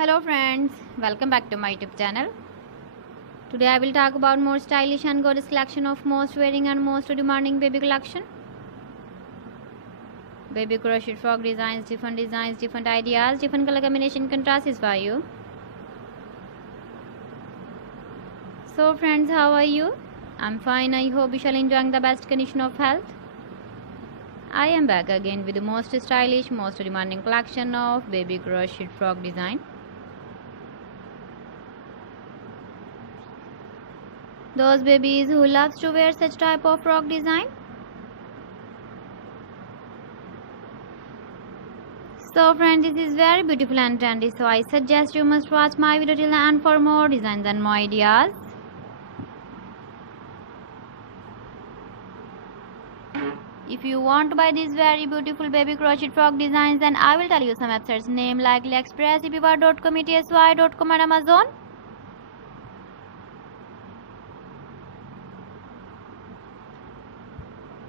Hello friends, welcome back to my YouTube channel. Today I will talk about more stylish and gorgeous collection of most wearing and most demanding baby collection. Baby crochet frock designs, different ideas, different color combination contrasts for you. So friends, how are you? I'm fine. I hope you shall enjoying the best condition of health. I am back again with the most stylish, most demanding collection of baby crochet frock design. Those babies who loves to wear such type of frock design. So friends, this is very beautiful and trendy, so I suggest you must watch my video till the end for more designs and more ideas. If you want to buy these very beautiful baby crochet frock designs, then I will tell you some websites name like AliExpress, eBay.com, ETSY.com and Amazon.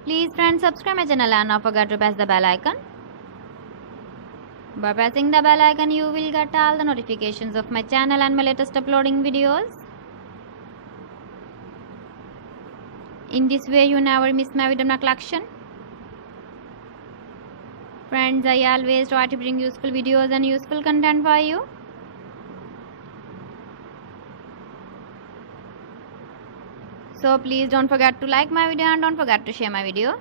Please friends, subscribe my channel and not forget to press the bell icon. By pressing the bell icon, you will get all the notifications of my channel and my latest uploading videos. In this way, you never miss my video collection. Friends, I always try to bring useful videos and useful content for you. So please don't forget to like my video and don't forget to share my video.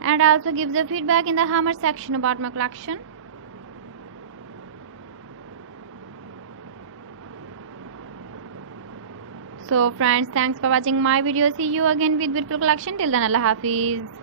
And also give the feedback in the comment section about my collection. So friends, thanks for watching my video. See you again with beautiful collection. Till then, Allah Hafiz.